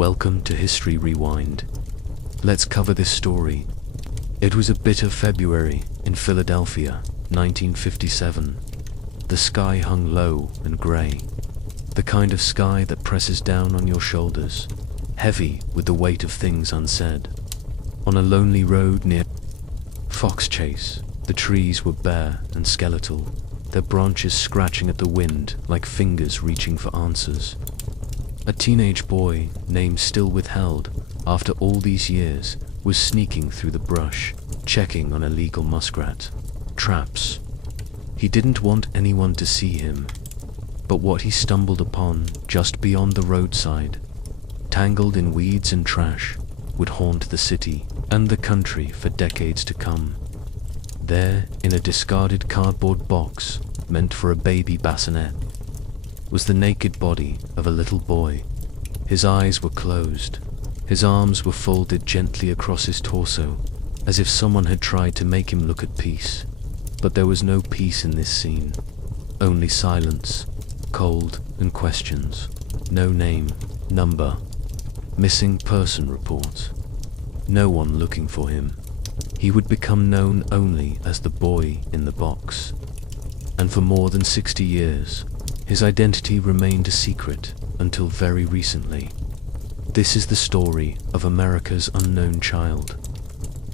Welcome to History Rewind. Let's cover this story. It was a bitter February in Philadelphia, 1957. The sky hung low and grey. The kind of sky that presses down on your shoulders, heavy with the weight of things unsaid. On a lonely road near Fox Chase, the trees were bare and skeletal, their branches scratching at the wind like fingers reaching for answers. A teenage boy, name still withheld after all these years, was sneaking through the brush, checking on illegal muskrat traps. He didn't want anyone to see him, but what he stumbled upon just beyond the roadside, tangled in weeds and trash, would haunt the city and the country for decades to come. There, in a discarded cardboard box meant for a baby bassinet, was the naked body of a little boy. His eyes were closed. His arms were folded gently across his torso, as if someone had tried to make him look at peace. But there was no peace in this scene. Only silence, cold and questions. No name, number, missing person report. No one looking for him. He would become known only as the boy in the box. And for more than 60 years, his identity remained a secret until very recently. This is the story of America's unknown child.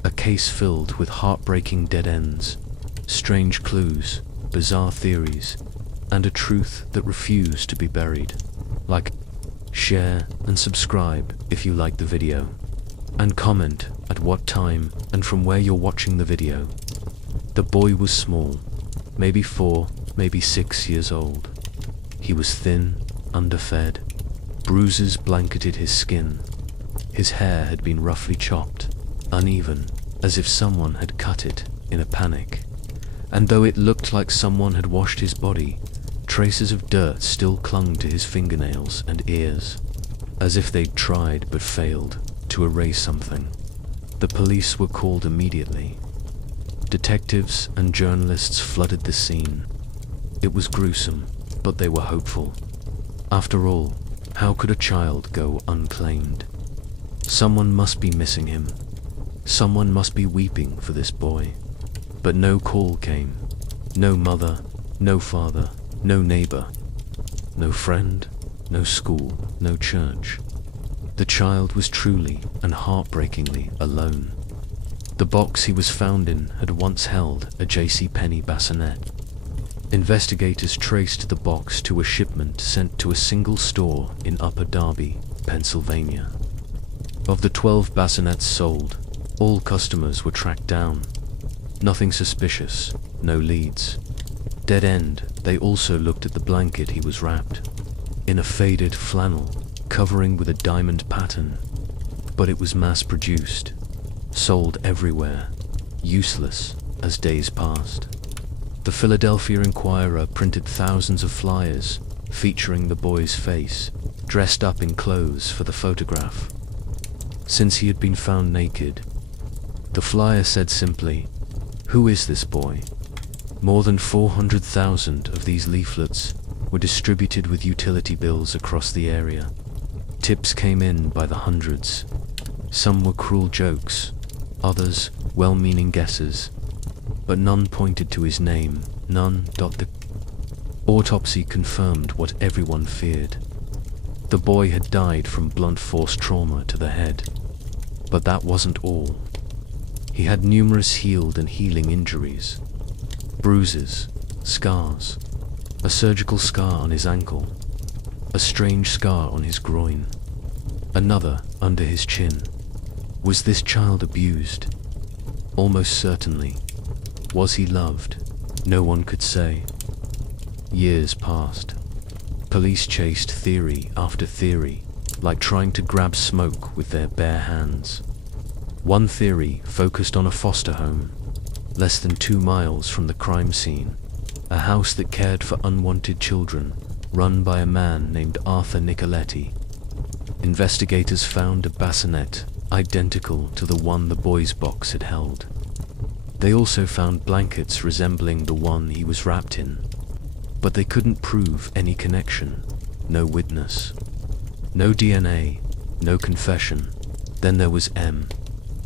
A case filled with heartbreaking dead ends, strange clues, bizarre theories, and a truth that refused to be buried. Like, share, and subscribe if you like the video. And comment at what time and from where you're watching the video. The boy was small, maybe 4, maybe 6 years old. He was thin, underfed. Bruises blanketed his skin. His hair had been roughly chopped, uneven, as if someone had cut it in a panic. And though it looked like someone had washed his body, traces of dirt still clung to his fingernails and ears, as if they'd tried but failed to erase something. The police were called immediately. Detectives and journalists flooded the scene. It was gruesome, but they were hopeful. After all, how could a child go unclaimed? Someone must be missing him. Someone must be weeping for this boy. But no call came. No mother, no father, no neighbor, no friend, no school, no church. The child was truly and heartbreakingly alone. The box he was found in had once held a jcpenny bassinet. Investigators traced the box to a shipment sent to a single store in Upper Darby, Pennsylvania. Of the 12 bassinets sold, all customers were tracked down. Nothing suspicious, no leads. Dead end, they also looked at the blanket he was wrapped in, a faded flannel covering with a diamond pattern. But it was mass-produced, sold everywhere, useless as days passed. The Philadelphia Inquirer printed thousands of flyers featuring the boy's face, dressed up in clothes for the photograph. Since he had been found naked, the flyer said simply, "Who is this boy?" More than 400,000 of these leaflets were distributed with utility bills across the area. Tips came in by the hundreds. Some were cruel jokes, others well-meaning guesses, but none pointed to his name, none. The autopsy confirmed what everyone feared. The boy had died from blunt force trauma to the head. But that wasn't all. He had numerous healed and healing injuries. Bruises, scars, a surgical scar on his ankle, a strange scar on his groin, another under his chin. Was this child abused? Almost certainly. Was he loved? No one could say. Years passed. Police chased theory after theory, like trying to grab smoke with their bare hands. One theory focused on a foster home, less than 2 miles from the crime scene, a house that cared for unwanted children, run by a man named Arthur Nicoletti. Investigators found a bassinet identical to the one the boy's box had held. They also found blankets resembling the one he was wrapped in, but they couldn't prove any connection. No witness, no DNA, no confession. Then there was M,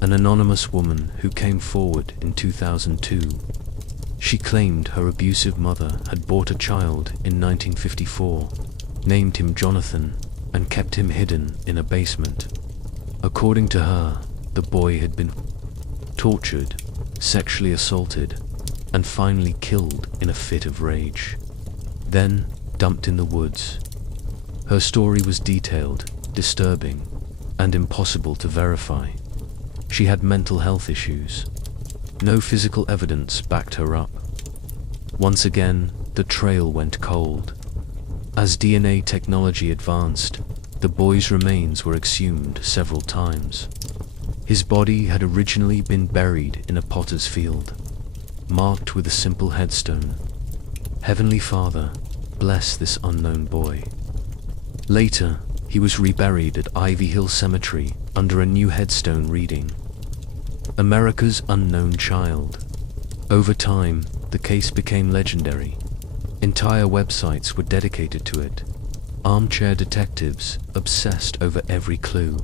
an anonymous woman who came forward in 2002. She claimed her abusive mother had bought a child in 1954, named him Jonathan, and kept him hidden in a basement. According to her, the boy had been tortured, sexually assaulted, and finally killed in a fit of rage, then dumped in the woods. Her story was detailed, disturbing, and impossible to verify. She had mental health issues. No physical evidence backed her up. Once again, the trail went cold. As DNA technology advanced, the boy's remains were exhumed several times. His body had originally been buried in a potter's field, marked with a simple headstone, "Heavenly Father, bless this unknown boy." Later, he was reburied at Ivy Hill Cemetery under a new headstone reading, "America's Unknown Child." Over time, the case became legendary. Entire websites were dedicated to it. Armchair detectives obsessed over every clue: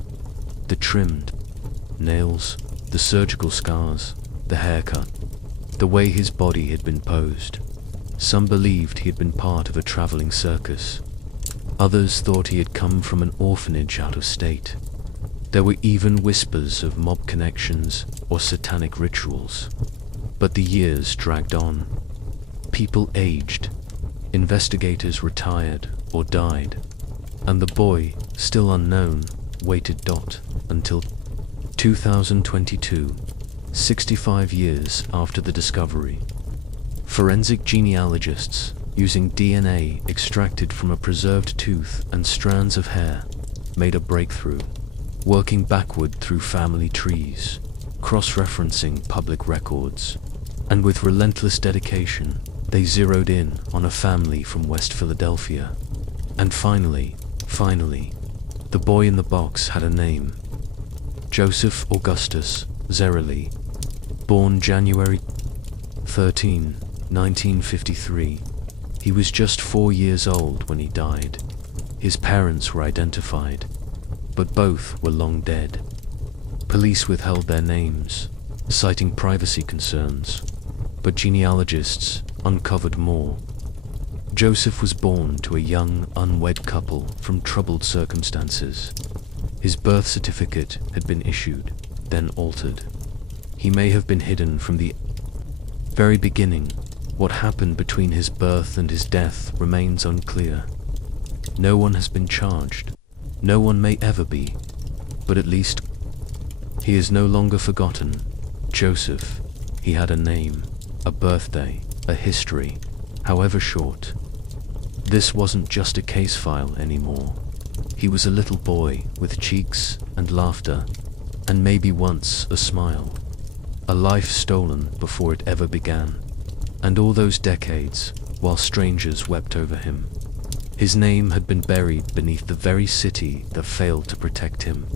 the trimmed nails, the surgical scars, the haircut, the way his body had been posed. Some believed he had been part of a traveling circus. Others thought he had come from an orphanage out of state. There were even whispers of mob connections or satanic rituals. But the years dragged on. People aged, investigators retired or died, and the boy, still unknown, waited until 2022, 65 years after the discovery. Forensic genealogists, using DNA extracted from a preserved tooth and strands of hair, made a breakthrough, working backward through family trees, cross-referencing public records, and with relentless dedication, they zeroed in on a family from West Philadelphia. And finally, the boy in the box had a name: Joseph Augustus Zarelli, born January 13, 1953. He was just 4 years old when he died. His parents were identified, but both were long dead. Police withheld their names, citing privacy concerns, but genealogists uncovered more. Joseph was born to a young, unwed couple from troubled circumstances. His birth certificate had been issued, then altered. He may have been hidden from the very beginning. What happened between his birth and his death remains unclear. No one has been charged. No one may ever be. But at least he is no longer forgotten. Joseph. He had a name, a birthday, a history, however short. This wasn't just a case file anymore. He was a little boy with cheeks and laughter, and maybe once a smile. A life stolen before it ever began. And all those decades, while strangers wept over him, his name had been buried beneath the very city that failed to protect him.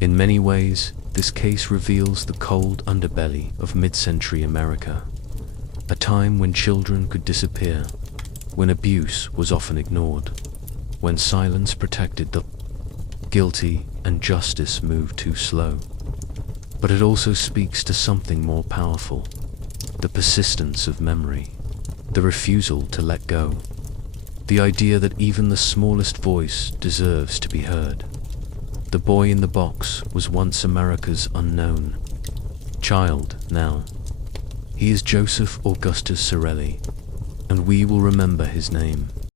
In many ways, this case reveals the cold underbelly of mid-century America, a time when children could disappear, when abuse was often ignored, when silence protected the guilty and justice moved too slow. But it also speaks to something more powerful: the persistence of memory, the refusal to let go, the idea that even the smallest voice deserves to be heard. The boy in the box was once America's unknown child. Now, he is Joseph Augustus Zarelli, and we will remember his name.